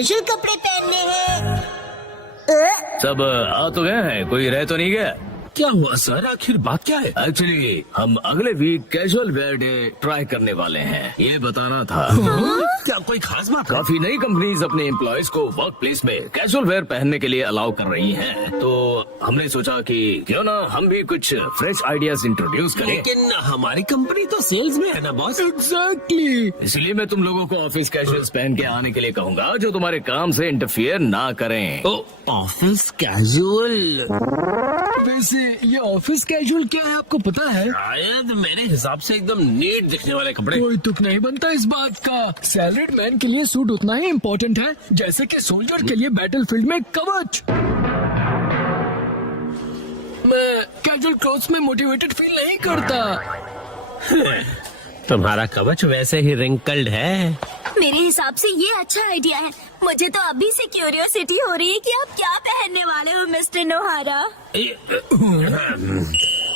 Casual कपड़े पहनने हैं। सब आ तो गए हैं, कोई रह तो नहीं गया? क्या हुआ सर, आखिर बात क्या है? एक्चुअली हम अगले week casual wear day try करने वाले हैं, ये बताना था। क्या कोई खास बात है? काफी नई कंपनीज अपने एम्प्लॉयज को वर्क प्लेस में कैजुअल वेयर पहनने के लिए अलाउ कर रही हैं, तो हमने सोचा कि क्यों ना हम भी कुछ फ्रेश आइडियाज इंट्रोड्यूस करें। लेकिन हमारी कंपनी तो सेल्स में है ना बॉस। एग्जैक्टली, इसलिए मैं तुम लोगों को ऑफिस कैजुअल्स पहन के आने के लिए कहूँगा जो तुम्हारे काम से इंटरफियर ना करें। Office casual? वैसे ये ऑफिस कैजुअल क्या है आपको पता है? शायद मेरे हिसाब से एकदम नीट दिखने वाले कपड़े। कोई तुक नहीं बनता इस बात का। सैलरीड मैन के लिए सूट उतना ही इम्पोर्टेंट है जैसे कि सोल्जर के लिए बैटलफील्ड में कवच। मैं कैजुअल क्लोथ्स में मोटिवेटेड फील नहीं करता। तुम्हारा कवच वैसे ही रिंकल्ड है। मेरे हिसाब से ये अच्छा आइडिया है। मुझे तो अभी से क्यूरियोसिटी हो रही है कि आप क्या पहनने वाले हो मिस्टर नोहारा।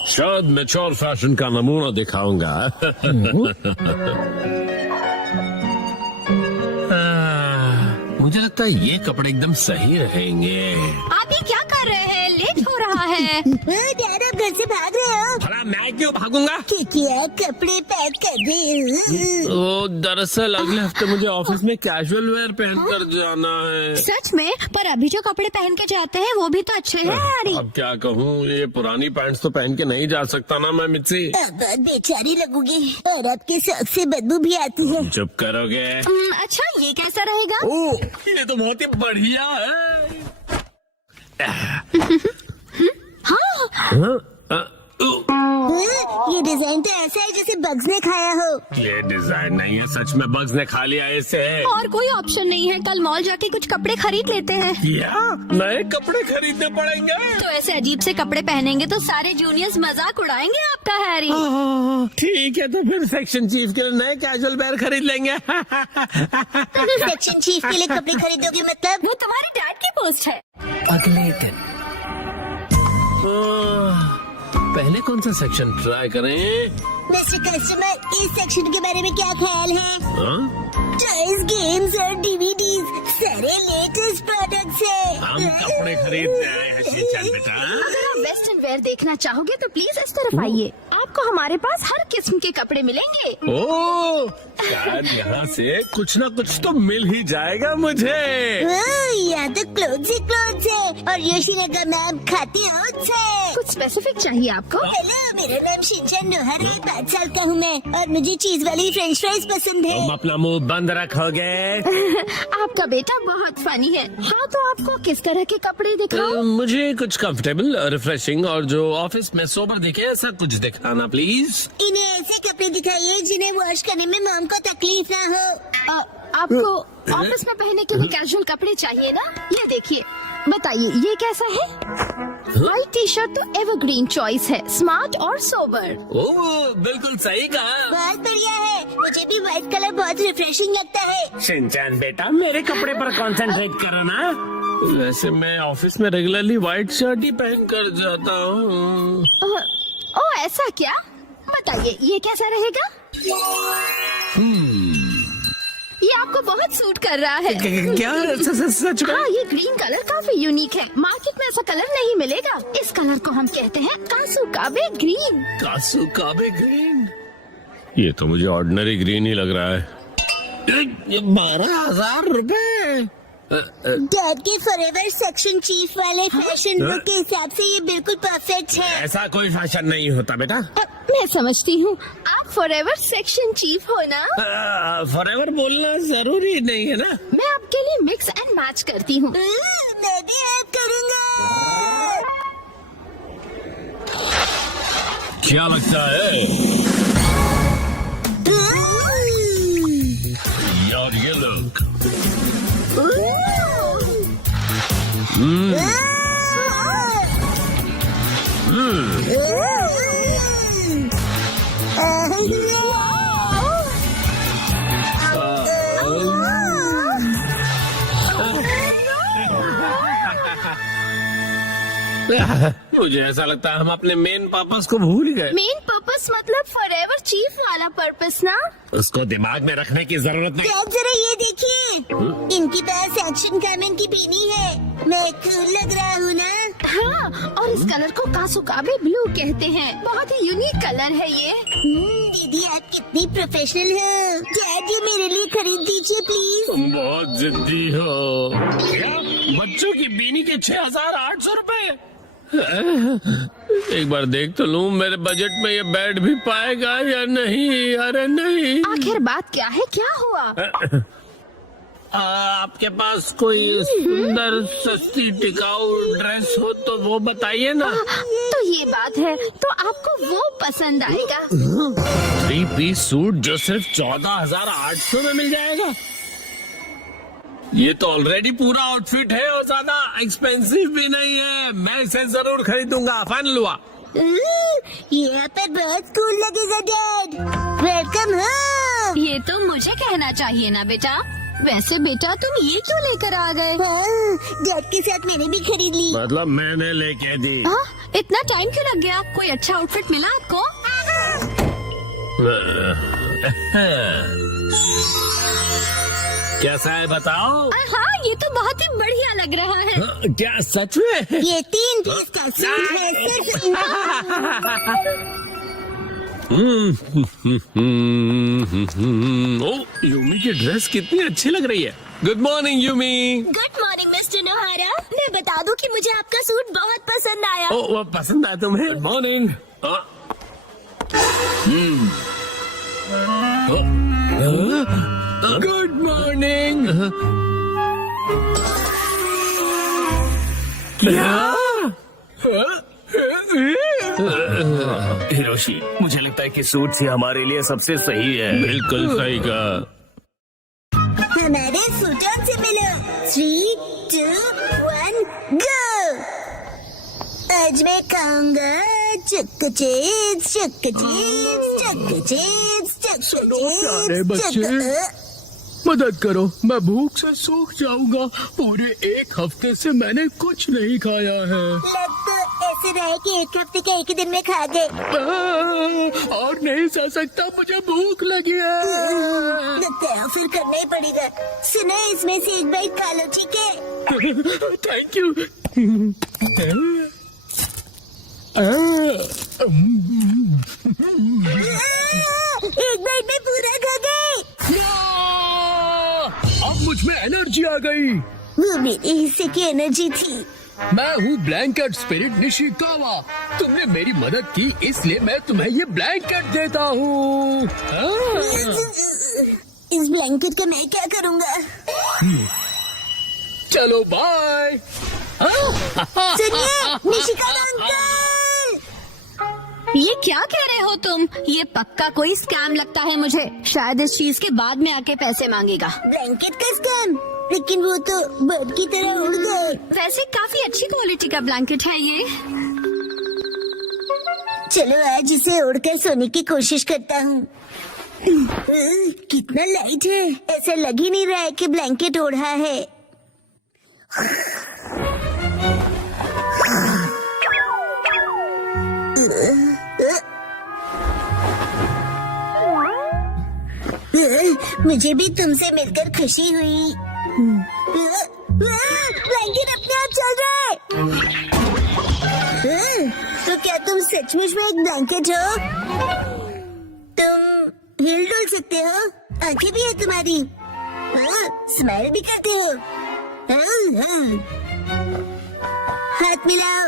शायद मैच्योर फैशन का नमूना दिखाऊंगा। मुझे लगता है ये कपड़े एकदम सही रहेंगे। आप ये क्या कर रहे हैं? लेट हो रहा है। डैड आप घर से भाग रहे हो? भला मैं क्यों भागूंगा? क्योंकि आप कपड़े पैक कर रहे हो। ओ, दरअसल अगले हफ्ते मुझे ऑफिस में कैजुअल वेयर पहनकर जाना है। सच में? पर अभी जो कपड़े पहन के जाते हैं वो भी तो अच्छे हैं यारी। अब क्या कहूँ, ये पुरानी पैंट्स तो पहन के नहीं जा सकता ना मैं मिर्ची। अब बहुत बेचारी लगूंगी और आपके शौक से बदबू भी आती है। चुप करोगे? अच्छा ये कैसा रहेगा? ओ, ये तो बहुत ही बढ़िया है। ये डिजाइन तो ऐसा है जैसे बग्स ने खाया हो। ये डिजाइन नहीं है, सच में बग्स ने खा लिया इसे। और कोई ऑप्शन नहीं है, कल मॉल जाके कुछ कपड़े खरीद लेते हैं। क्या नए कपड़े खरीदने पड़ेंगे? तो ऐसे अजीब से कपड़े पहनेंगे तो सारे जूनियर्स मजाक उड़ाएंगे आपका हैरी। ठीक है, तो फिर सेक्शन चीफ के लिए नए कैजुअल वेयर खरीद लेंगे। सेक्शन चीफ के लिए कपड़े खरीदोगे मतलब? वो तुम्हारे डैड की पोस्ट है। अगले दिन पहले कौन सा सेक्शन ट्राई करें? मिस्टर कस्टमर, इस सेक्शन के बारे में क्या ख्याल है? हाँ? टॉयज, गेम्स और डीवीडीज, सारे लेटेस्ट प्रोडक्ट्स हैं। हम कपड़े खरीदने आए हैं शीचन बेटा। अगर आप वेस्टर्न वेयर देखना चाहोगे तो प्लीज इस तरफ आइए। आपको हमारे पास हर किस्म के कपड़े मिलेंगे। ओह, शायद यहाँ से कुछ ना कुछ तो मिल ही जाएगा मुझे। यहाँ तो क्लोथ्स ही क्लोथ्स है। और योशिनगा मैम खाते हो से। कुछ स्पेसिफिक चाहिए आपको? हेलो, मेरा नाम शिनचैन नोहारा है, 5 साल का हूँ मैं और मुझे चीज वाली फ्रेंच फ्राइज पसंद है। तुम अपना मुंह बंद रखोगे? आपका बेटा बहुत फनी है। हाँ तो आपको किस तरह के कपड़े दिखाऊं? मुझे कुछ कंफर्टेबल, रिफ्रेशिंग और जो ऑफिस में सोबर दिखे ऐसा कुछ दिखाना प्लीज। इन्हें ऐसे कपड़े दिखाइए जिन्हें वॉश करने में मॉम को तकलीफ ना हो। आपको ऑफिस में पहनने के लिए कैजुअल कपड़े चाहिए ना? ये देखिए, बताइए ये कैसा है? व्हाइट टी शर्ट तो एवरग्रीन चॉइस है, स्मार्ट और सोबर। ओह, बिल्कुल सही कहा। बहुत बढ़िया है, मुझे भी व्हाइट कलर बहुत रिफ्रेशिंग लगता है। शिनचैन बेटा, मेरे कपड़े पर कंसंट्रेट करो ना। वैसे मैं ऑफिस में रेगुलरली व्हाइट शर्ट ही पहन कर जाता हूँ। ओह ऐसा क्या? बताइए ये कैसा रहेगा? ये आपको बहुत सूट कर रहा है। क्या सच में? हाँ, ये ग्रीन कलर काफी यूनिक है, मार्केट में ऐसा कलर नहीं मिलेगा। इस कलर को हम कहते हैं कासुकाबे ग्रीन। कासुकाबे ग्रीन? ये तो मुझे ऑर्डिनरी ग्रीन ही लग रहा है। 12,000 रुपए? डैड के फॉरएवर सेक्शन चीफ वाले फैशन लुक के हिसाब से ये बिल्कुल परफेक्ट है। ऐसा कोई फैशन नहीं होता बेटा। मैं समझती हूँ, आप फॉरएवर सेक्शन चीफ हो ना? फॉरएवर बोलना जरूरी नहीं है ना। मैं आपके लिए मिक्स एंड मैच करती हूँ। मैं भी हेल्प करूँगा। क्या लगता है यार ये लुक? मुझे ऐसा लगता है हम अपने मेन पर्पस को भूल गए। मेन पर्पस पर्पस मतलब फॉरएवर चीफ वाला पर्पस ना? उसको दिमाग में रखने की जरूरत नहीं। आप जरा ये देखिए, इनके पास एक्शन कामेन की बीनी है। मैं कूल लग रहा हूँ ना? हाँ, और इस कलर को कासुकाबे ब्लू कहते हैं। बहुत ही यूनिक कलर है ये। दीदी आप कितनी प्रोफेशनल हो। डैड ये मेरे लिए खरीद दीजिए प्लीज। तुम बहुत जिद्दी हो। क्या? बच्चों की बीनी के 6,800 रुपए? एक बार देख तो लूं मेरे बजट में ये बैठ भी पाएगा या नहीं। अरे नहीं। आखिर बात क्या है, क्या हुआ? आपके पास कोई सुंदर सस्ती टिकाऊ ड्रेस हो तो वो बताइए ना। तो ये बात है, तो आपको वो पसंद आएगा। 3 पीस सूट जो सिर्फ 14,800 में मिल जाएगा। ये तो ऑलरेडी पूरा आउटफिट है और ज्यादा एक्सपेंसिव भी नहीं है। मैं इसे जरूर खरीदूंगा। फाइनल हुआ। यहाँ पर बहुत कूल लगेगा डैड। Welcome home. ये तो मुझे कहना चाहिए ना बेटा। वैसे बेटा तुम ये क्यों लेकर आ गए? हाँ, डैड के साथ मैंने भी खरीद ली। मतलब मैंने लेके दी। हाँ, इतना टाइम क्यों लग गया? कोई अच्छा आउटफिट मिला आपको? कैसा है बताओ? हाँ, ये तो बहुत ही बढ़िया लग रहा है। क्या सच में? ये 3 पीस का सूट है सिर्फ। ओ, यूमी की ड्रेस कितनी अच्छी लग रही है। Good morning Yumi. Good morning mister नोहारा। मैं बता दूं कि मुझे आपका सूट बहुत पसंद आया। ओ, वो पसंद आया तुम्हें? Good morning. Good morning. Hiroshi, मुझे लगता है कि सूट ही हमारे लिए सबसे सही है। बिल्कुल सही कहा। हमारे फुटोन से मिलो। 3, 2, 1 गो। आज मैं खाऊंगा चक्का चिप्स, चक्का चिप्स, चक्का चिप्स, चक्का प्यारे चिप्स, बच्चे। चक्का। मदद करो, मैं भूख से सूख जाऊंगा। पूरे 1 हफ्ते से मैंने कुछ नहीं खाया है। लग तो ऐसे रहा है कि 1 हफ्ते का 1 दिन में खा गए। और नहीं सह सकता, मुझे भूख लगी है। लगता है फिर करना ही पड़ेगा। सुनो इसमें से एक बाइट खा लो ठीक है? Thank you. एक बाइट में पूरा खा गए। अब मुझ में एनर्जी आ गई। वो मेरे हिस्से की एनर्जी थी। मैं हूँ ब्लैंकेट स्पिरिट निशिकावा। तुमने मेरी मदद की, इसलिए मैं तुम्हें ये ब्लैंकेट देता हूँ। इस ब्लैंकेट का मैं क्या करूँगा? चलो बाय। सुनिए निशिकावा अंकल। ये क्या कह रहे हो तुम? ये पक्का कोई स्कैम लगता है मुझे। शायद इस चीज के बाद में आके पैसे मांगेगा। ब्लैंकेट का स्कैम? लेकिन वो तो बर्ड की तरह उड़ गए। वैसे काफी अच्छी क्वालिटी का ब्लैंकेट है ये। चलो आज इसे उड़कर सोने की कोशिश करता हूँ। कितना लाइट है। ऐसा लग ही नहीं रहा है कि ब्लैंकेट ओढ़ा है। मुझे भी तुमसे मिलकर खुशी हुई। ब्लैंकेट अपने आप चल रहा है। तो क्या तुम सचमुच में एक ब्लैंकेट हो? तुम हिल डुल सकते हो, आंखें भी है तुम्हारी, स्माइल भी करते हो। हाथ मिलाओ,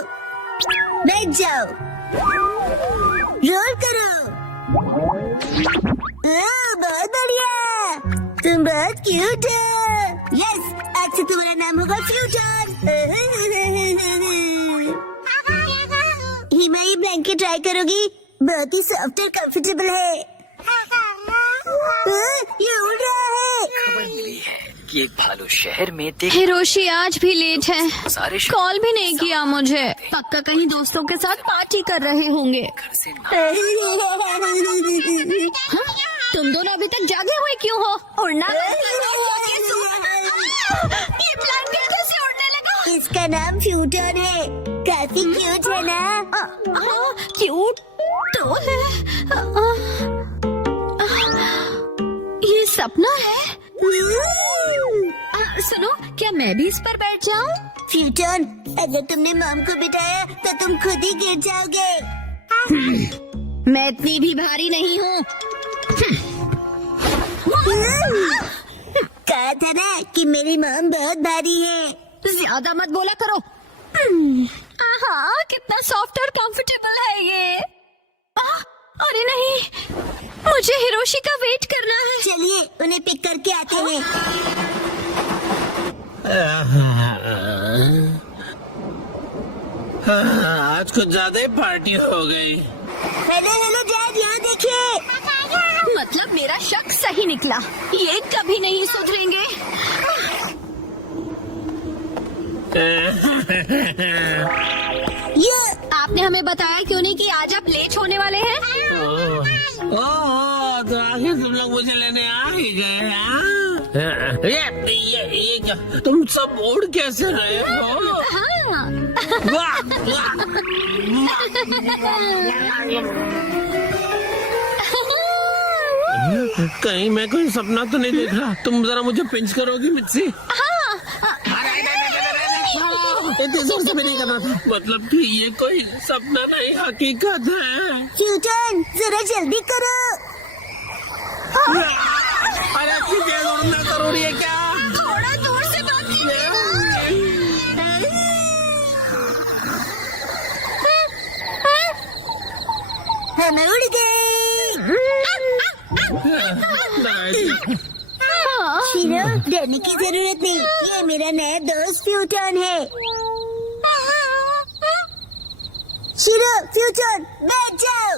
बैठ जाओ, रोल करो। बहुत बढ़िया, तुम बहुत क्यूट हो। यस, आज से तुम्हारा नाम होगा फ्यूचर। हिमा, ये ब्लैंकेट ट्राई करोगी? बहुत ही सॉफ्ट और कंफर्टेबल है। ये उड़ रहा है। कि एक भालू शहर में देख हिरोशी आज भी लेट है। सारे कॉल भी नहीं किया मुझे। पक्का कहीं दोस्तों के साथ पार्टी कर रहे होंगे। घर से तुम दोनों अभी तक जागे हुए क्यों हो? उड़ना ये ब्लैंकेट कैसे उड़ने लगा? इसका नाम फ्यूटन है। काफी क्यूट है ना? हाँ, क्यूट तो है। सपना है। सुनो, क्या मैं भी इस पर बैठ जाऊं? फ्यूटन, अगर तुमने मॉम को बिठाया तो तुम खुद ही गिर जाओगे। मैं इतनी भी भारी नहीं हूँ। कहा था ना कि मेरी मॉम बहुत भारी है। ज्यादा मत बोला करो। हाँ, कितना सॉफ्ट और कंफर्टेबल है ये। अरे नहीं, मुझे हिरोशी का वेट करना है। चलिए उन्हें पिक करके आते हैं। आज कुछ ज्यादा ही पार्टी हो गई। हेलो हेलो डैड, यहाँ देखिए। मतलब मेरा शक सही निकला, ये कभी नहीं सुधरेंगे। ये आपने हमें बताया क्यों नहीं कि आज आप लेट होने वाले हैं? ओह, तो आखिर तुम लोग मुझे लेने आ ही गए हाँ? ये क्या, तुम सब उड़ कैसे रहे हो? हाँ। वाह, वाह। कहीं मैं कोई सपना तो नहीं देख रहा? तुम जरा मुझे पिंच करोगी मिर्ची? इतनी जोर से भी नहीं करना था। मतलब कि ये कोई सपना नहीं, हकीकत है। फ्यूटन, जरा जल्दी करो। अरे तुझे ना जरूरी है क्या? थोड़ा दूर से बात हम उड़ गए। शीरो, डरने की जरूरत नहीं, ये मेरा नया दोस्त फ्यूटन है। शीरो, फ्यूटन, बैठ जाओ।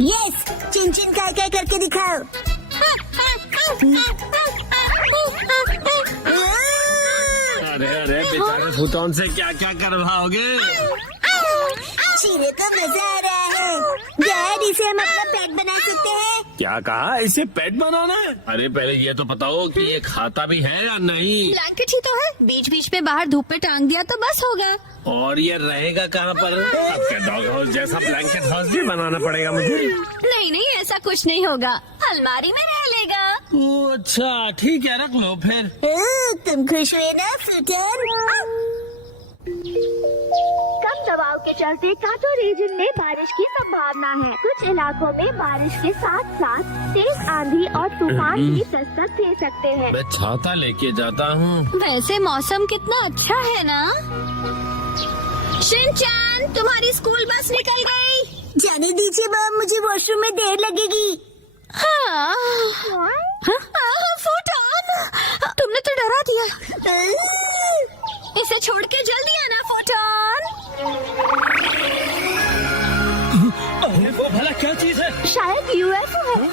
यस, चिन चिन काय काय करके दिखाओ। अरे अरे बेचारे फूटोन से क्या क्या करवाओगे? शीरो को मजा आ रहा है। डैड, इसे हम अपना पेट बना सकते हैं। क्या कहा? इसे पेट बनाना है? अरे पहले ये तो बताओ कि ये खाता भी है या नहीं? ब्लैंकेट ही तो है, बीच बीच में बाहर धूप पे टांग दिया तो बस होगा। और ये रहेगा कहाँ पर? आपके डॉग हाउस जैसा ब्लैंकेट हाउस भी बनाना पड़ेगा मुझे। नहीं नहीं, ऐसा कुछ नहीं होगा, अलमारी में रह लेगा। ओह, अच्छा ठीक है, रख लो फिर। तुम खुश हुए ना फ्यूटन? कम दबाव के चलते कांटो रीजन में बारिश की संभावना है। कुछ इलाकों में बारिश के साथ साथ तेज आंधी और तूफान भी दस्तक दे सकते हैं। मैं छाता लेके जाता हूँ। वैसे मौसम कितना अच्छा है ना। शिनचैन, तुम्हारी स्कूल बस निकल गई। जाने दीजिए मॉम, मुझे वॉशरूम में देर लगेगी। हाँ। फूटन, तुमने तो डरा दिया। इसे छोड़ के जल्दी आना फूटन। अरे वो भला क्या चीज है? शायद यूएफओ है।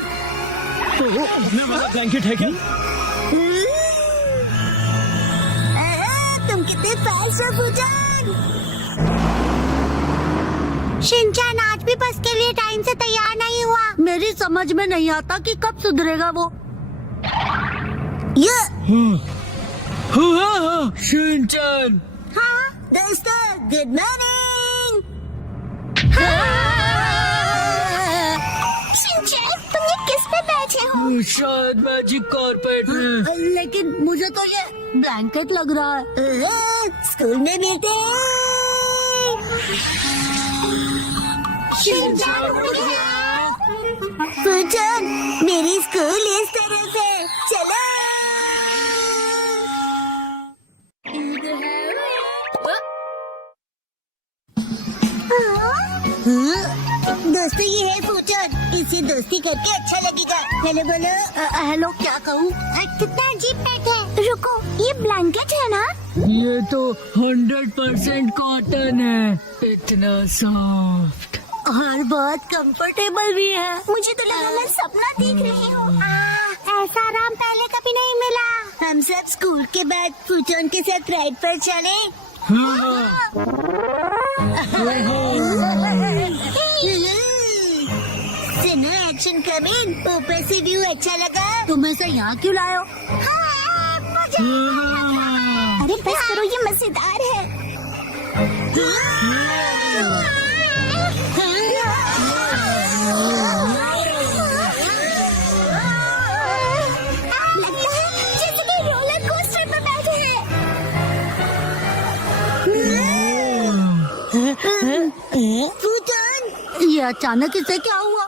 अपने वाला ब्लैंकेट है क्या? तुम कितने फास्ट हो फूटन। शिनचैन आज भी बस के लिए टाइम से तैयार नहीं हुआ। मेरी समझ में नहीं आता कि कब सुधरेगा वो। शिनचैन, हाँ दोस्तों, गुड मॉर्निंग। शिनचैन, तुम ये किस पे बैठे हो? शायद मैजिक कारपेट में। लेकिन मुझे तो ये ब्लैंकेट लग रहा है। स्कूल में मिलते हैं। फूटन, मेरी स्कूल इस तरह से। चलो। दोस्तों, ये है फूटन, इसे दोस्ती करके अच्छा लगेगा। हेलो बोलो। हेलो, क्या कहूँ? कितना अजीब पेट है। रुको, ये ब्लैंकेट है ना? ये तो 100% कॉटन है, इतना सॉफ्ट और बहुत कंफर्टेबल भी है। मुझे तो लगा मैं सपना देख रही हूँ। ऐसा आराम पहले कभी नहीं मिला। हम सब स्कूल के बाद फूटन के साथ राइड पर चले। सुनो, एक्शन कमिंग। ऊपर से व्यू अच्छा लगा। तुम ऐसा यहाँ क्यों लाए हो? अरे बस करो, ये मजेदार है। अचानक इसे क्या हुआ?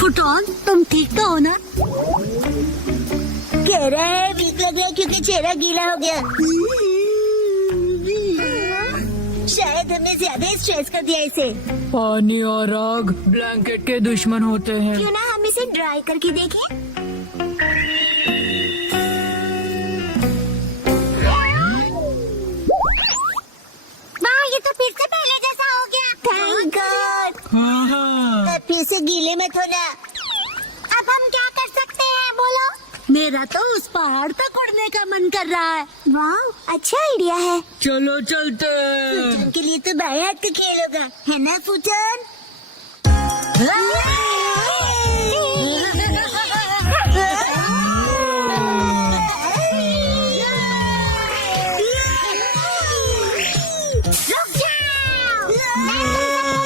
फुटॉन, तुम ठीक तो हो ना? कह रहा है वीक लग रहा है क्योंकि चेहरा गीला हो गया। शायद हमने ज्यादा स्ट्रेस कर दिया इसे। पानी और आग ब्लैंकेट के दुश्मन होते हैं। क्यों ना हम इसे ड्राई करके देखें? वाह, ये तो फिर से पहले जैसा हो गया। Thank God. अब फिर से गीले मत होना। अब हम क्या कर सकते हैं, बोलो? मेरा तो उस पहाड़ तक उड़ने का मन कर रहा है। वाह, अच्छा आइडिया है। चलो चलते हैं। फूटन के लिए तो बाएं हाथ का खेल होगा, है ना फूटन? रुक जाओ, मैं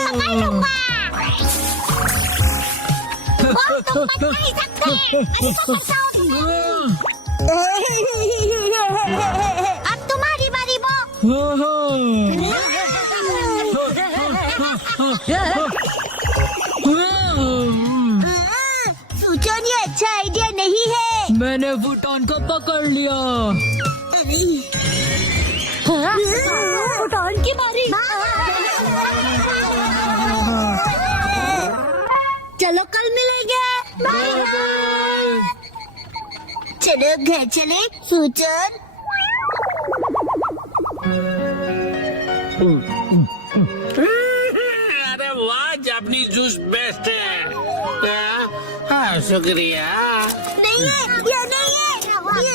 पकड़ लूंगा। वो तुम बच नहीं सकते। अरे अब तुम्हारी बारी वो। फूटन, ये अच्छा आइडिया नहीं है। मैंने फुटॉन को पकड़ लिया। फुटॉन की बारी। चलो कल मिलेंगे। चलो घर चले फूटन। अरे वाह, जापानीज जूस बेस्ट है। हाँ, शुक्रिया। नहीं है, ये नहीं है। ये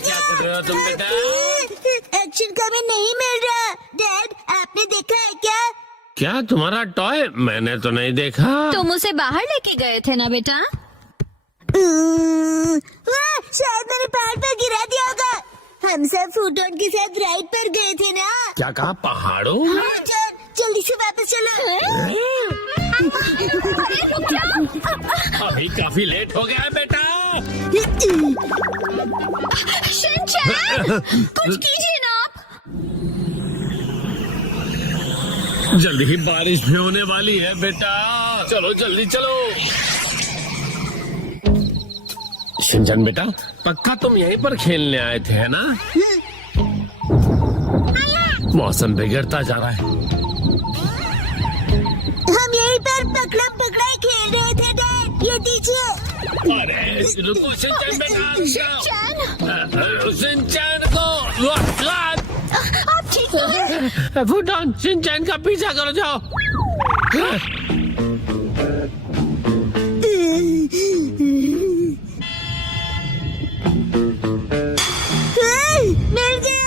क्या कर रहे हो तुम बेटा? एक्शन का भी नहीं मिल रहा। डैड, आपने देखा है क्या? क्या तुम्हारा टॉय? मैंने तो नहीं देखा। तुम उसे बाहर लेके गए थे ना बेटा? वाह, शायद मैंने पहाड़ पर गिरा दिया होगा। हम सब फूटन के साथ राइड पर गए थे ना। क्या कहा, पहाड़ों? फूटन, जल्दी से वापस चलो। अभी काफी लेट हो गया है बेटा। शिनचैन, कुछ कीजिए ना आप। जल्दी ही बारिश भी होने वाली है बेटा। चलो जल्दी चलो। शिनचैन बेटा, पक्का तुम यहीं पर खेलने आए थे, है ना? मौसम बिगड़ता जा रहा है। हम यहीं पर पकड़म पकड़ाई खेल रहे थे डैड। ये दीजिए। अरे रुको शिनचैन बेटा। शिनचैन को आप ठीक तो हैं? फुटॉन, शिनचैन का पीछा करो, जाओ। मिल गया।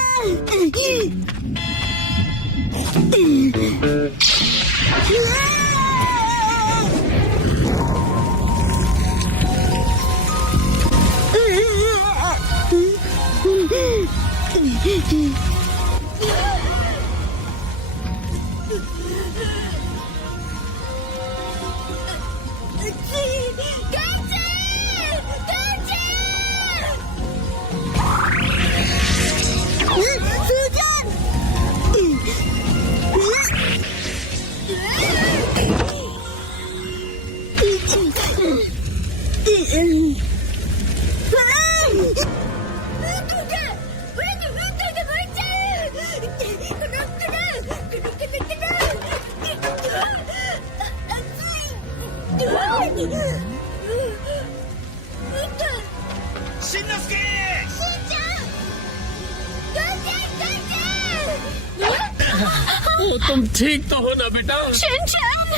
तुम ठीक तो हो ना बेटा? शिनचैन,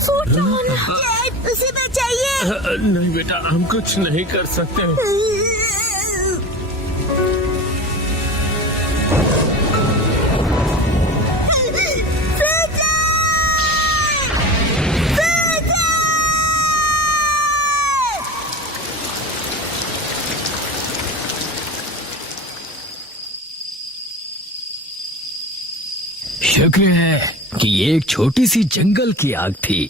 फूटन, डैड, उसे बचाइए। नहीं बेटा, हम कुछ नहीं कर सकते। शुक्र है कि ये एक छोटी सी जंगल की आग थी।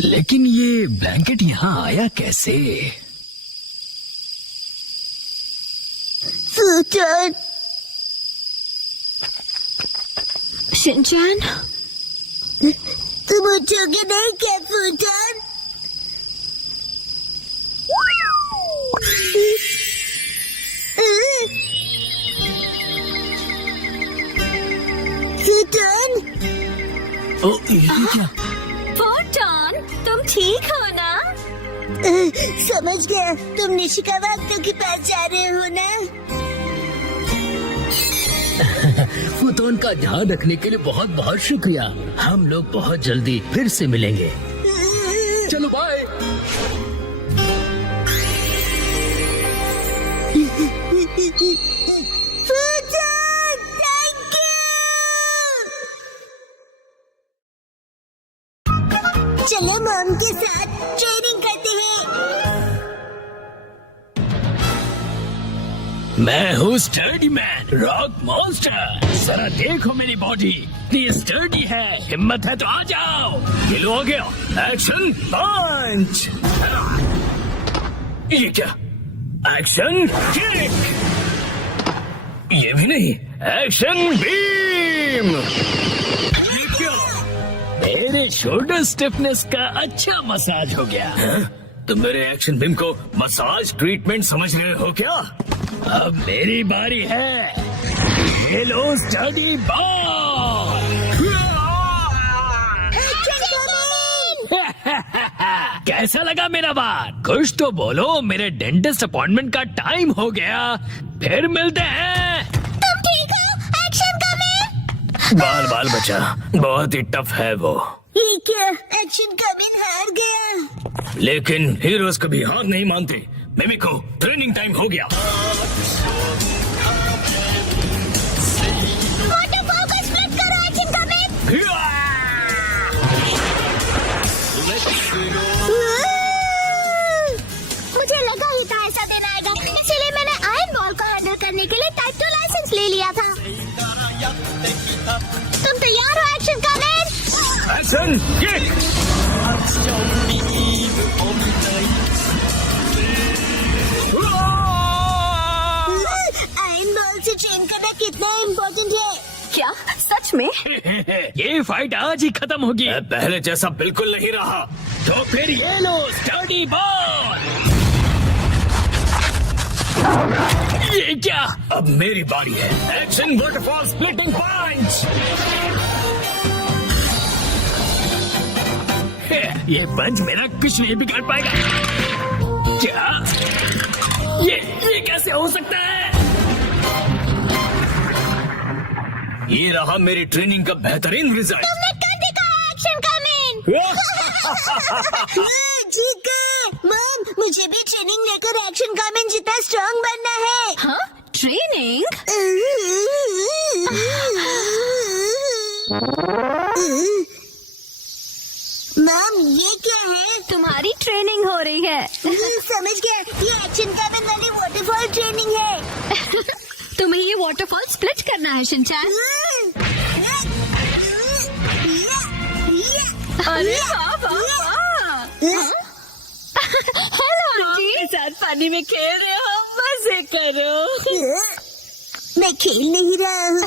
लेकिन ये ब्लैंकेट यहाँ आया कैसे? फूटन, शिनचैन, तुम उठोगे नहीं क्या फूटन? फूटन, ओ, ये क्या? फूटन, तुम ठीक हो ना? समझ गया, तुम निशिकावा अंकल के पास जा रहे हो ना? फुतोन का ध्यान रखने के लिए बहुत बहुत शुक्रिया। हम लोग बहुत जल्दी फिर से मिलेंगे। चलो बाय। फूटन, थैंक यू। चलो मॉम के साथ ट्रेनिंग करते हैं। मैं हूँ स्टर्डी मैन, रॉक मॉन्स्टर। जरा देखो मेरी बॉडी कितनी स्टर्डी है। हिम्मत है तो आ जाओ। ये लो, आ गया। एक्शन पंच। ये क्या? Action kick. ये भी नहीं। Action beam. ये क्या? मेरे शोल्डर स्टिफनेस का अच्छा मसाज हो गया। तुम मेरे एक्शन बीम को मसाज ट्रीटमेंट समझ रहे हो क्या? अब मेरी बारी है। ये लो स्टडी बॉल। कैसा लगा मेरा बात? कुछ तो बोलो। मेरे डेंटिस्ट अपॉइंटमेंट का टाइम हो गया। फिर मिलते हैं। तुम ठीक हो? Action coming. बाल बाल बचा, बहुत ही टफ है वो। ये क्या? एक्शन कमिंग हार गया। लेकिन हीरोज कभी हार नहीं मानते। मिमिको, ट्रेनिंग टाइम हो गया। वाटरफॉल को स्प्लिट करो, एक्शन कमिंग। मुझे लगा ही था ऐसा दिन आएगा, इसीलिए मैंने आयरन बॉल को हैंडल करने के लिए टाइप 2 लाइसेंस ले लिया था। तुम तैयार हो action coming? Action kick. Iron ball से ट्रेन करना कितना इम्पोर्टेंट है। क्या सच में? ये फाइट आज ही खत्म होगी। पहले जैसा बिल्कुल नहीं रहा। तो फिर ये लो स्टडी बॉल। ये क्या? अब मेरी बारी है। एक्शन वाटरफॉल स्प्लिटिंग पंच। ये पंच मेरा कुछ नहीं बिगाड़ पाएगा। क्या? ये कैसे हो सकता है? ये रहा मेरी ट्रेनिंग का बेहतरीन रिजल्ट। तुमने कर दिखाया एक्शन कमिंग। ठीक है मॉम, मुझे भी ट्रेनिंग लेकर एक्शन कमिंग जितना स्ट्रांग बनना है। हाँ? ट्रेनिंग? मॉम ये क्या है? तुम्हारी ट्रेनिंग हो रही है। समझ गया, ये एक्शन कमिंग वाली वाटरफॉल ट्रेनिंग है। तुम्हें ये वाटरफॉल स्प्लिट करना है शिनचैन। अरे वाह वाह वाह। हेलो आंटी, साथ पानी में खेल रहे हो, मजे करो। मैं खेल नहीं रहा हूँ।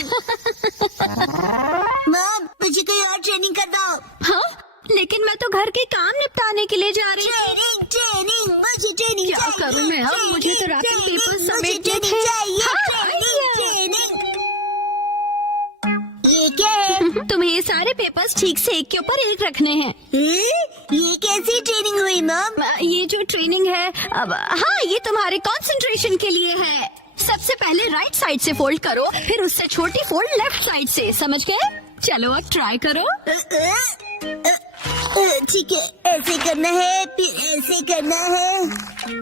मॉम मुझे कोई और ट्रेनिंग करवाओ। हाँ? लेकिन मैं तो घर के काम निपटाने के लिए जा रही हूँ। ट्रेनिंग ट्रेनिंग, मुझे ट्रेनिंग क्या चाहिए। करूँ मैं अब? मुझे तो रैपिंग पेपर मुझे समेटने ट्रेनिंग थे। चाहिए। हाँ, ट्रेनिंग। ये क्या है? तुम्हें ये सारे पेपर्स ठीक से एक के ऊपर एक रखने हैं। ये कैसी ट्रेनिंग हुई मॉम? ये जो ट्रेनिंग है अब, हाँ ये तुम्हारे कंसंट्रेशन के लिए है। सबसे पहले राइट साइड से फोल्ड करो, फिर उससे छोटी फोल्ड लेफ्ट साइड से। समझ गए? चलो अब ट्राई करो। ठीक है, ऐसे करना है, फिर ऐसे करना है।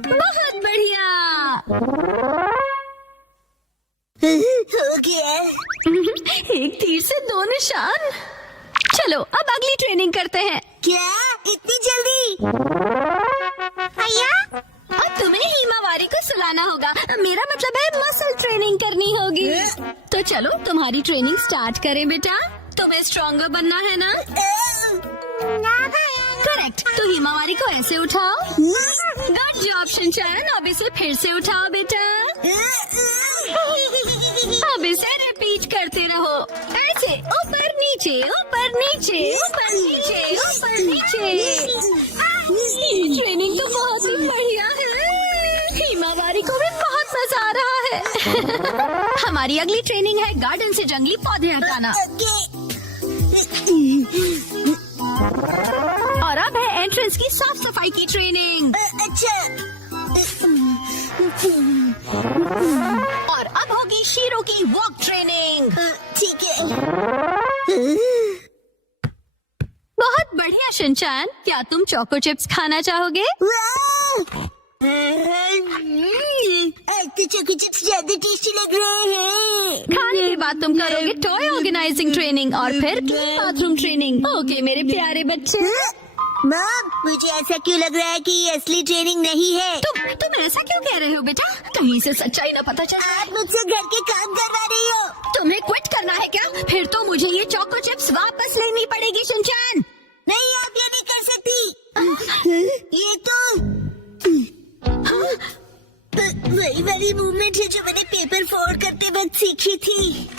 बहुत बढ़िया। हो गया। एक तीर से 2 निशान। चलो अब अगली ट्रेनिंग करते हैं। क्या इतनी जल्दी? भैया अब तुम्हें हिमावारी को सुलाना होगा। मेरा मतलब है मसल ट्रेनिंग करनी होगी। तो चलो तुम्हारी ट्रेनिंग स्टार्ट करें बेटा। तुम्हें स्ट्रॉन्गर बनना है ना? करेक्ट। तो हिमावारी को ऐसे उठाओ। Good job Shinchan. अब इसे फिर से उठाओ बेटा। अब इसे रिपीट करते रहो, ऐसे ऊपर नीचे ऊपर नीचे ऊपर नीचे ऊपर नीचे। ये ट्रेनिंग तो बहुत ही बढ़िया है, हिमावारी को भी बहुत मजा आ रहा है। हमारी अगली ट्रेनिंग है गार्डन से जंगली पौधे हटाना, और अब है एंट्रेंस की साफ सफाई की ट्रेनिंग। अच्छा, और अब होगी शीरो की वॉक ट्रेनिंग। ठीक है। बहुत बढ़िया शिनचैन, क्या तुम चोको चिप्स खाना चाहोगे? आज तो चोको चिप्स ज्यादा टेस्टी लग रहे हैं। खाने के बाद तुम करोगे टॉय ऑर्गेनाइजिंग ट्रेनिंग और फिर बाथरूम ट्रेनिंग। ओके मेरे प्यारे बच्चे। मॉम, मुझे ऐसा क्यों लग रहा है कि ये असली ट्रेनिंग नहीं है? तुम ऐसा क्यों कह रहे हो बेटा? कहीं से सच्चाई ना पता चले। आप मुझसे घर के काम करवा रही हो। तुम्हें क्विट करना है क्या? फिर तो मुझे ये चोको चिप्स वापस लेनी पड़ेगी शिनचैन। नहीं, आप ये नहीं कर सकती। ये तो वही वाली मूवमेंट है जो मैंने पेपर फोल्ड करते वक्त सीखी थी।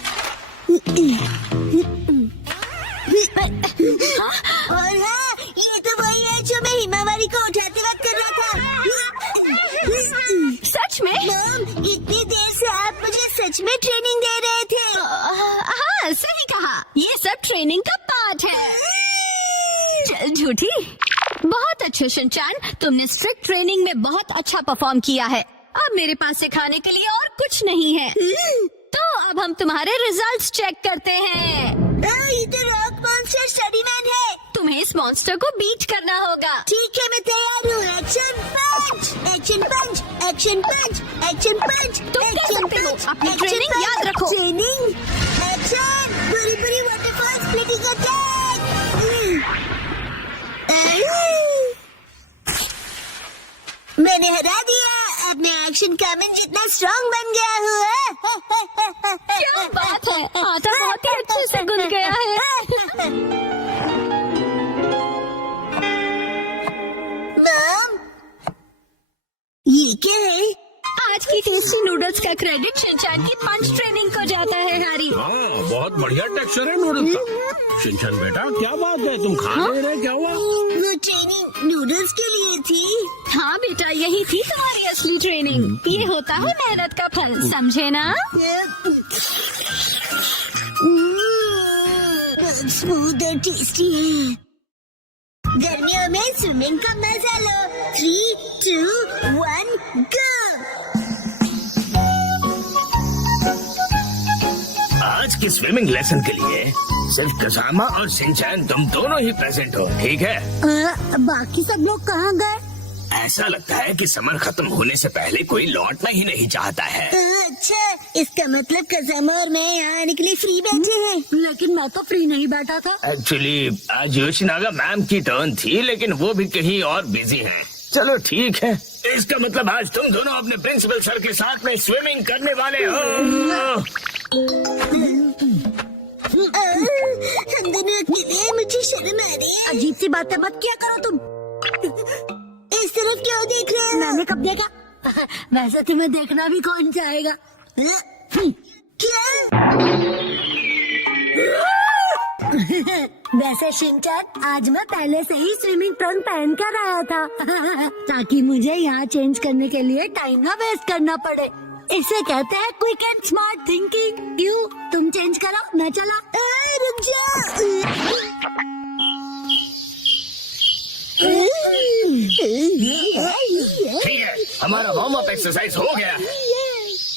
और हाँ, ये तो वही है जो मैं हिमावारी को उठाते वक्त कर रहा था। सच में? मॉम, इतनी देर से आप मुझे सच में ट्रेनिंग दे रहे थे। हाँ सही कहा, ये सब ट्रेनिंग का पार्ट है। चल झूठी। बहुत अच्छे शिनचैन, तुमने स्ट्रिक्ट ट्रेनिंग में बहुत अच्छा परफॉर्म किया है। अब मेरे पास सिखाने के लिए और कुछ नहीं है, तो अब हम तुम्हारे रिजल्ट्स चेक करते हैं। ये तो रॉक मॉन्स्टर स्टडी मैन है। तुम्हें इस मॉन्स्टर को बीट करना होगा। ठीक है, मैं तैयार हूँ। एक्शन पंच, एक्शन पंच, एक्शन पंच, एक्शन पंच। तुम कर सकते हो। अपनी ट्रेनिंग याद रखो। ट्रेनिंग, एक्शन, बुरी बुरी वाटरफॉल स्प्लिटिंग अटैक। मैंने हरा दिया। अब मैं एक्शन कामन जितना स्ट्रांग बन गया हूँ। क्या बात है, आटा बहुत ही अच्छे से गुंद गया है। मॉम, ये क्या है? आज की टेस्टी नूडल्स का क्रेडिट शिनचैन की पंच ट्रेनिंग को जाता है हैरी। हाँ, बहुत बढ़िया टेक्सचर है नूडल्स का। शिनचैन बेटा, क्या बात है, तुम खा नहीं रहे, क्या हुआ? वो ट्रेनिंग नूडल्स के लिए थी। हाँ बेटा, यही थी तुम्हारी असली ट्रेनिंग। ये होता है मेहनत का फल, समझे ना? स्मूथ और टेस्टी है। गर्मियों में स्विमिंग का मजा लो। 3, 2, 1, गो। आज की स्विमिंग लेसन के लिए सिर्फ कसामा और शिनचैन तुम दोनों ही प्रेजेंट हो, ठीक है? बाकी सब लोग कहाँ गए? ऐसा लगता है कि समर खत्म होने से पहले कोई लौटना ही नहीं चाहता है। अच्छा, इसका मतलब कसामा और मैं यहाँ आने के लिए फ्री बैठे हैं। लेकिन मैं तो फ्री नहीं बैठा था। एक्चुअली आज योशिनागा मैम की टर्न थी, लेकिन वो भी कहीं और बिजी हैं। चलो ठीक है, इसका मतलब आज तुम दोनों अपने प्रिंसिपल सर के साथ में स्विमिंग करने वाले हो। हम दोनों अकेले, मुझे शर्म आ रही है। अजीब सी बातें मत किया करो तुम। इस तरफ क्यों देख रहे हो? मैंने कब देखा? वैसे तुम्हें देखना भी कौन चाहेगा? क्या? वैसे शिनचैन, आज मैं पहले से ही स्विमिंग ट्रंक पहन कर आया था ताकि मुझे यहाँ चेंज करने के लिए टाइम ना वेस्ट करना पड़े। इसे कहते हैं क्विक एंड स्मार्ट थिंकिंग। क्यों? तुम चेंज करो, मैं चला। रुक जा। ठीक है, हमारा वार्म अप एक्सरसाइज हो गया।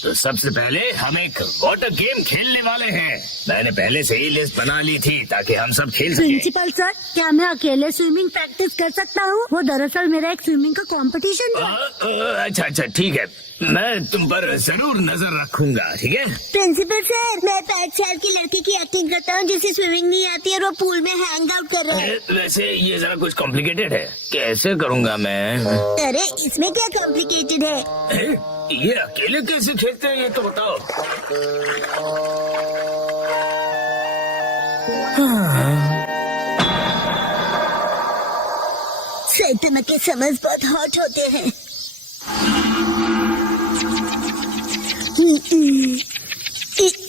तो सबसे पहले हम एक वाटर गेम खेलने वाले हैं। मैंने पहले से ही लिस्ट बना ली थी ताकि हम सब खेल सकें। प्रिंसिपल सर, क्या मैं अकेले स्विमिंग प्रैक्टिस कर सकता हूँ? वो दरअसल मेरा एक स्विमिंग का कंपटीशन था। अच्छा ठीक है, मैं तुम पर जरूर नजर रखूंगा, ठीक है? प्रिंसिपल सर, मैं 5 साल की लड़की की एक्टिंग करता हूँ जिसे स्विमिंग नहीं आती और वो पूल में हैंग आउट कर रहा है। वैसे ये जरा कुछ कॉम्प्लिकेटेड है, कैसे करूँगा मैं? अरे इसमें क्या कॉम्प्लिकेटेड है? ये अकेले कैसे खेलते हैं, ये तो बताओ। सैतमा के समर्स बहुत हॉट होते हैं।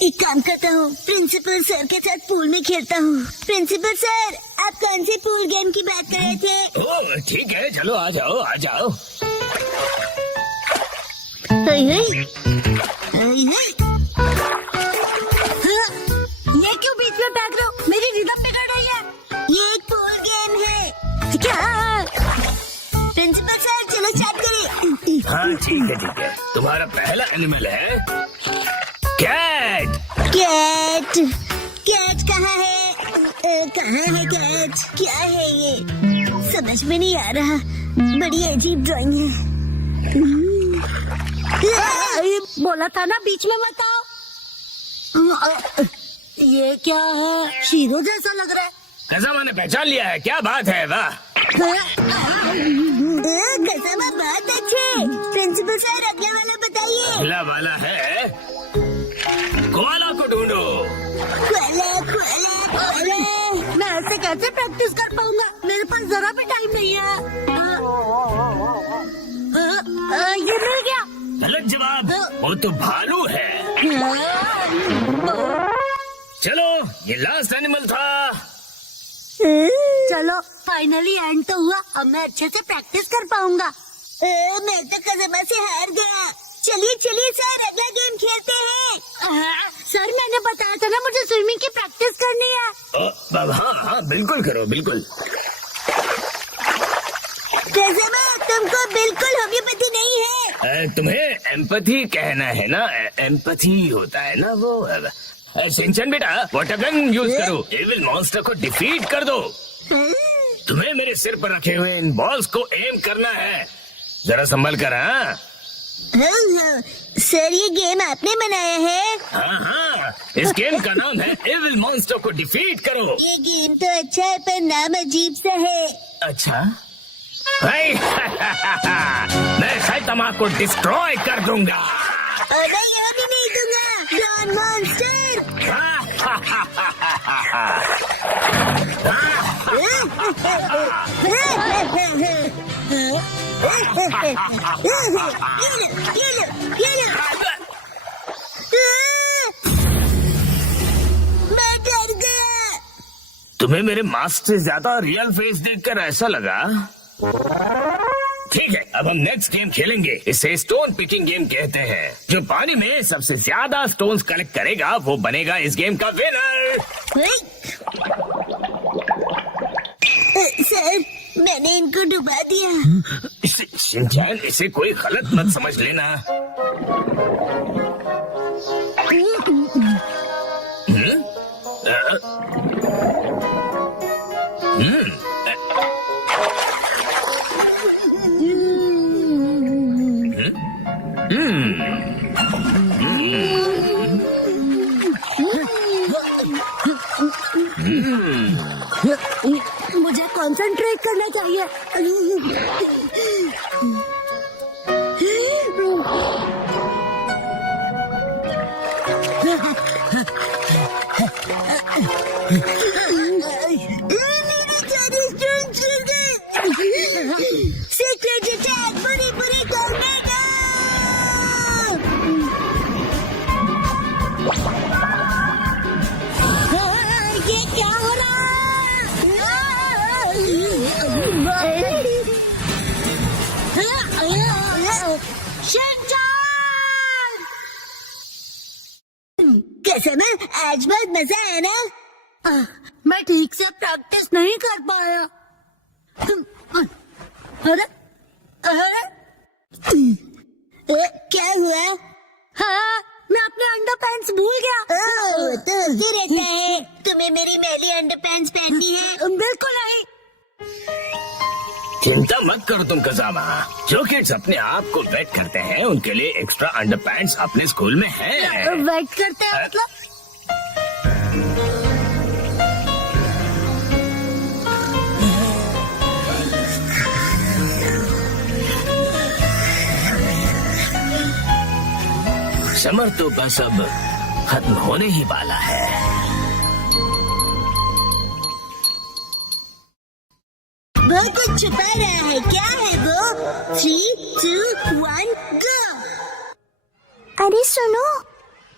एक काम करता हूँ, प्रिंसिपल सर के साथ पूल में खेलता हूँ। प्रिंसिपल सर, आप कौन से पूल गेम की बात कर रहे थे? ओह ठीक है, चलो आ जाओ आ जाओ। हाय हाय, हाय हाय। हाँ, ये क्यों बीच में भाग रहे हो? मेरी रिदम बिगड़ रही है। ये एक पूल गेम है। क्या? प्रिंसिपल सर, चलो स्टार्ट करें। हाँ ठीक है। तुम्हारा पहला एनिमल है कैट। कैट। कैट कहाँ है? कहाँ है कैट? क्या है ये? समझ में नहीं आ रहा। बड़ी अजीब ड्राइंग है। बोला था ना बीच में मत आओ। ये क्या है? शीरो जैसा लग रहा है। कसामा ने पहचान लिया है, क्या बात है? वाह। कसामा बहुत अच्छे। प्रिंसिपल सर, अगला वाला बताइए। अगला वाला है कोआला को ढूंढो। कोआला। मैं ऐसे कैसे प्रैक्टिस कर पाऊंगा? मेरे पास जरा भी टाइम नहीं है। ये मिल गया। गलत जवाब, वो तो भालू है। चलो, ये लास्ट एनिमल था। चलो, फाइनली एंड तो हुआ। अब मैं अच्छे से प्रैक्टिस कर पाऊंगा। मैं तो कज़ामा से हार गया। चलिए सर, अगला गेम खेलते हैं। सर, मैंने बताया था ना मुझे स्विमिंग की प्रैक्टिस करनी है। हाँ बिल्कुल करो, बिल्कुल। कज़ामा, तुमको बिल्कुल होम्योपैथी नहीं है। तुम्हें एम्पैथी कहना है ना? एम्पैथी होता है ना वो। सिंचन बेटा, वाटर गन यूज करो, एविल मॉन्स्टर को डिफीट कर दो। तुम्हें मेरे सिर पर रखे हुए इन बॉल्स को एम करना है। जरा संभल कर। हाँ सर, ये गेम आपने बनाया है? हाँ, इस गेम का नाम है एविल मॉन्स्टर को डिफीट करो। ये गेम तो अच्छा है, पर नाम अजीब सा है। अच्छा। मैं साइतामा को डिस्ट्रॉय कर दूंगा। और मैं यह भी नहीं दूंगा। Don monster. मैं डर गया। तुम्हें मेरे मास्क से ज्यादा रियल फेस देखकर ऐसा लगा? ठीक है, अब हम नेक्स्ट गेम खेलेंगे। इसे स्टोन पिकिंग गेम कहते हैं। जो पानी में सबसे ज्यादा स्टोन्स कलेक्ट करेगा वो बनेगा इस गेम का विनर। सर, मैंने इनको डुबा दिया। शिनचैन, इसे कोई गलत मत समझ लेना। मुझे कंसंट्रेट करना चाहिए। सीक्रेट अटैक, बुरी टॉर्नेडो। ये क्या हो रहा है? शिनचैन! कैसे में आज बहुत मजा आया ना? मैं ठीक से प्रैक्टिस नहीं कर पाया। अरे क्या हुआ? हाँ, मैं अपने अंडरपैंट्स भूल गया। तो होते रहता है। तुम्हें मेरी मैली अंडरपैंट्स पहननी है? बिल्कुल नहीं। चिंता मत करो तुम कज़ामा। जो किड्स अपने आप को वेट करते हैं उनके लिए एक्स्ट्रा अंडरपैंट्स अपने स्कूल में हैं। वेट करते हैं मतलब? समर तो बस अब खत्म होने ही वाला है। वो कुछ छुपा रहा है। क्या है वो? 3, 2, 1, गो। अरे सुनो।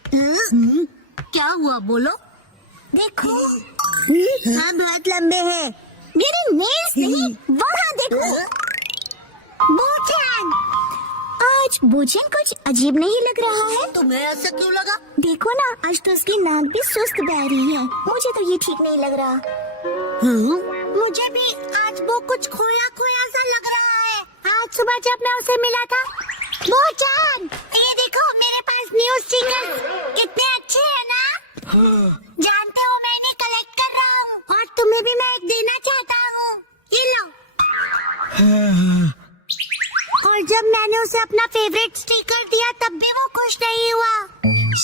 क्या हुआ बोलो? देखो। हाँ बहुत लंबे हैं। मेरे नेल्स नहीं, वहाँ देखो। बोचन, आज बोचन कुछ अजीब नहीं लग रहा है। तुम्हें ऐसा क्यों लगा? देखो ना, आज तो उसकी नाक भी सुस्त बह रही है। मुझे तो ये ठीक नहीं लग रहा। मुझे भी आज वो कुछ खोया खोया सा लग रहा है। आज सुबह जब मैं उसे मिला था। बोचन, ये देखो मेरे पास न्यू स्टिकर्स कितने अच्छे हैं ना? जानते हो मैं इन्हें कलेक्ट कर रहा हूँ और तुम्हें भी मैं एक देना चाहता हूँ। ये लो। और जब मैंने उसे अपना फेवरेट स्टिकर दिया तब भी वो खुश नहीं हुआ।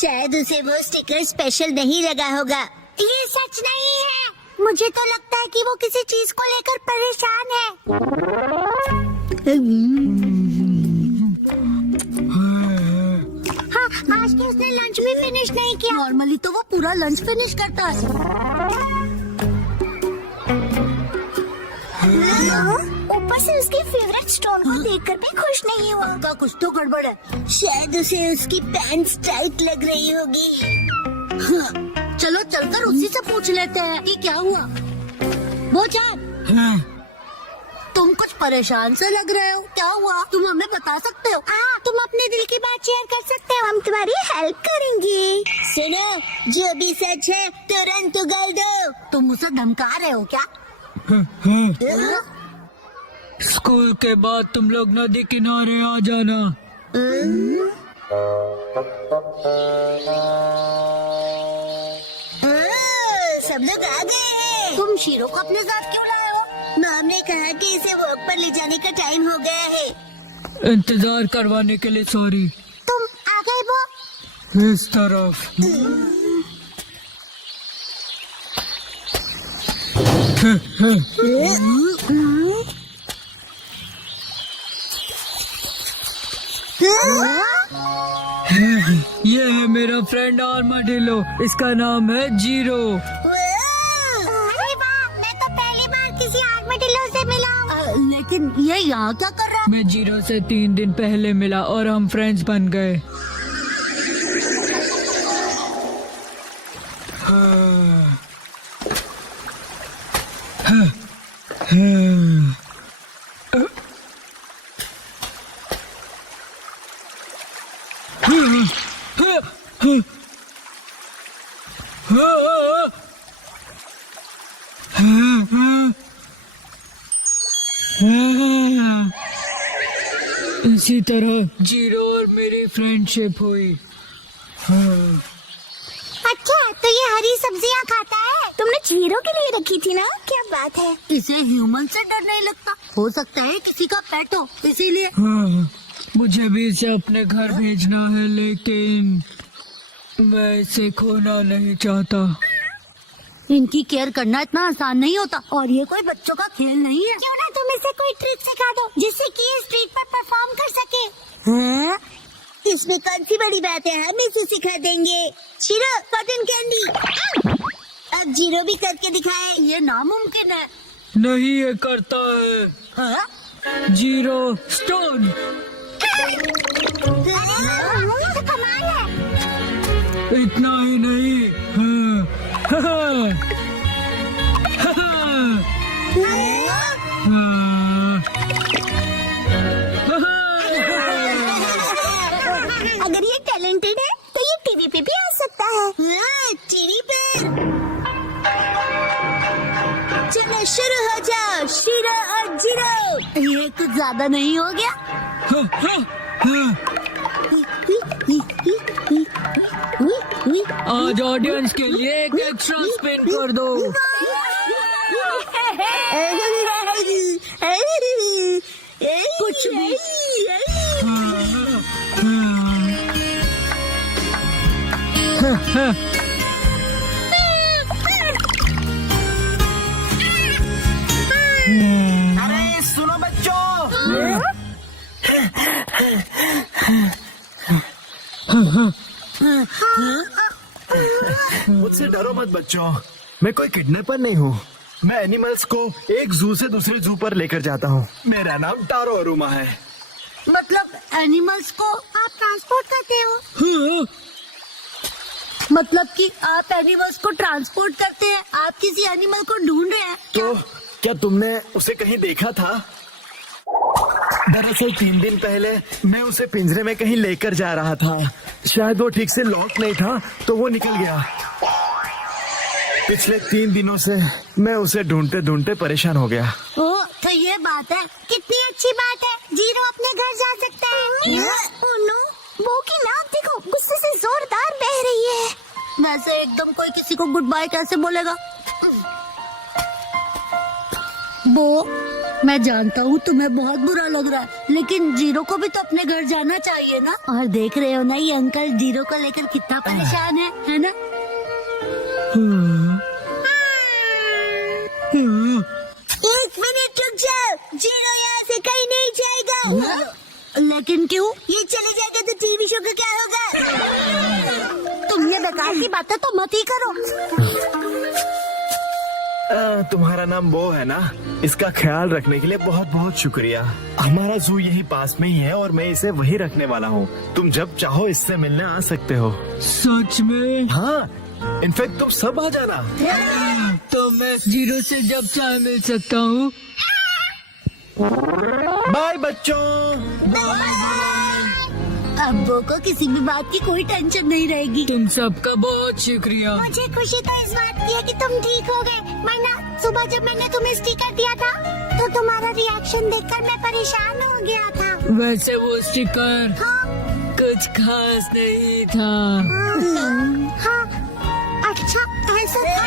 शायद उसे वो स्टिकर स्पेशल नहीं लगा होगा। ये सच नहीं है। मुझे तो लगता है कि वो किसी चीज को लेकर परेशान है। हाँ, आज तो उसने लंच भी फिनिश नहीं किया। नॉर्मली तो वो पूरा लंच फिनिश करता है। ऊपर से उसके फेवरेट स्टोन को देखकर भी खुश नहीं हुआ। उनका कुछ तो गड़बड़ है। शायद उसे उसकी पैंट्स टाइट लग रही होगी। हाँ, चलो चलकर उसी से पूछ लेते हैं कि क्या हुआ। बोचन, तुम कुछ परेशान से लग रहे हो। क्या हुआ? तुम हमें बता सकते हो? हाँ, तुम अपने दिल की बात शेयर कर सकते हो। हम तुम्हारी हेल्प करेंगे। सुनो, जो भी सच है तुरंत उगल दो। तुम उसे धमका रहे हो क्या? स्कूल के बाद तुम लोग नदी किनारे आ जाना। सब लोग आ गए हैं। तुम शीरो को अपने साथ क्यों लाए हो? मैम ने कहा कि इसे वॉक पर ले जाने का टाइम हो गया है। इंतजार करवाने के लिए सॉरी। तुम आ गए वो? इस तरफ। ये है मेरा फ्रेंड आर्माडिलो। इसका नाम है जीरो। अरे वाह, मैं तो पहली बार किसी आर्माडिलो से मिला हूँ। लेकिन ये यहाँ क्या कर रहा है? मैं जीरो से 3 दिन पहले मिला और हम फ्रेंड्स बन गए। इसी तरह जीरो और मेरी फ्रेंडशिप हुई। अच्छा, तो ये हरी सब्जियाँ खाता है? तुमने जीरो के लिए रखी थी ना? क्या बात है। इसे ह्यूमन से डर नहीं लगता। हो सकता है किसी का पेट हो, इसीलिए। हाँ, मुझे भी इसे अपने घर भेजना है, लेकिन मैं इसे खोना नहीं चाहता। इनकी केयर करना इतना आसान नहीं होता और ये कोई बच्चों का खेल नहीं है। क्यों ना तुम इसे कोई ट्रिक सिखा दो जिससे कि ये स्ट्रीट पर परफॉर्म कर सके। हाँ? इसमें कौन सी बड़ी बात है, हम इसे सिखा देंगे। Zero, cotton candy. अब जीरो भी करके दिखाए। ये नामुमकिन है। नहीं, ये करता है। हाँ? Zero stone. तो कमाल है। इतना ही नहीं। हाँ, हाँ, अगर ये टैलेंटेड है तो ये टीवी पे भी आ सकता है। टीवी पे। चलो शुरू हो जाओ, शीरो और जीरो। ये कुछ ज्यादा नहीं हो गया? आज ऑडियंस के लिए एक एक्स्ट्रा स्पिन कर दो। कुछ भी। अरे सुनो बच्चों, मुझसे डरो मत बच्चों। मैं कोई किडनैपर नहीं हूँ। मैं एनिमल्स को एक जू से दूसरे जू पर लेकर जाता हूँ। मेरा नाम टारो अरुमा है। मतलब एनिमल्स को आप ट्रांसपोर्ट करते हो? हाँ, मतलब कि आप एनिमल्स को ट्रांसपोर्ट करते हैं? आप किसी एनिमल को ढूंढ रहे हैं? तो क्या तुमने उसे कहीं देखा था? दरअसल 3 दिन पहले मैं उसे पिंजरे में कहीं लेकर जा रहा था। शायद वो ठीक से लॉक नहीं था तो वो निकल गया। पिछले 3 दिनों से मैं उसे ढूंढते ढूंढते परेशान हो गया। ओ, तो ये बात है। कितनी अच्छी बात है, जीरो अपने घर जा सकता है। ओह नो, वो की नाक देखो, गुस्से से जोरदार बह रही है। वैसे एकदम कोई किसी को गुड बाय कैसे बोलेगा? वो मैं जानता हूँ तुम्हें बहुत बुरा लग रहा है, लेकिन जीरो को भी तो अपने घर जाना चाहिए ना। और देख रहे हो ना ये अंकल जीरो को लेकर कितना परेशान है ना? एक मिनट रुक जाओ, जीरो यहाँ से कहीं नहीं जाएगा। लेकिन क्यों? ये चले जाएगा तो टीवी शो का क्या होगा? तुम ये बेकार की बातें तो मत ही करो। तुम्हारा नाम वो है ना? इसका ख्याल रखने के लिए बहुत बहुत शुक्रिया। हमारा जू यही पास में ही है और मैं इसे वही रखने वाला हूँ। तुम जब चाहो इससे मिलने आ सकते हो। सच में? हाँ, इनफैक्ट तुम सब आ जाना। तो मैं जीरो से जब चाहे मिल सकता हूँ। बाय बच्चों। अब्बू को किसी भी बात की कोई टेंशन नहीं रहेगी। तुम सबका बहुत शुक्रिया। मुझे खुशी तो इस बात की है कि तुम ठीक हो गए, वरना सुबह जब मैंने तुम्हें स्टिकर दिया था तो तुम्हारा रिएक्शन देखकर मैं परेशान हो गया था। वैसे वो स्टिकर हाँ, कुछ खास नहीं था। हाँ, अच्छा ऐसा था।